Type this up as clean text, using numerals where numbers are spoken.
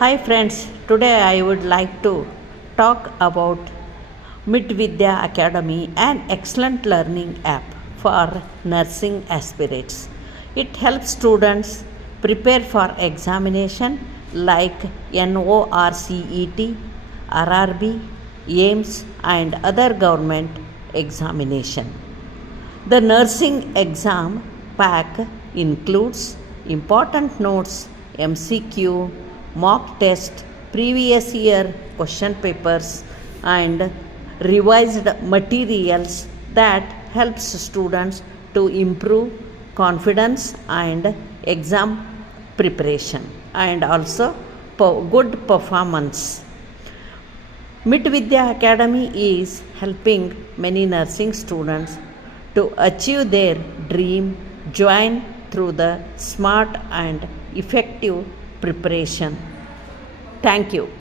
Hi friends, today I would like to talk about Mit Vidya Academy, an excellent learning app for nursing aspirants. It helps students prepare for examination like NORCET, RRB, AIMS and other government examination. The nursing exam pack includes important notes, MCQ, mock test, previous year question papers, and revised materials that helps students to improve confidence and exam preparation and also good performance. Mit Vidya Academy is helping many nursing students to achieve their dream join through the smart and effective preparation. Thank you.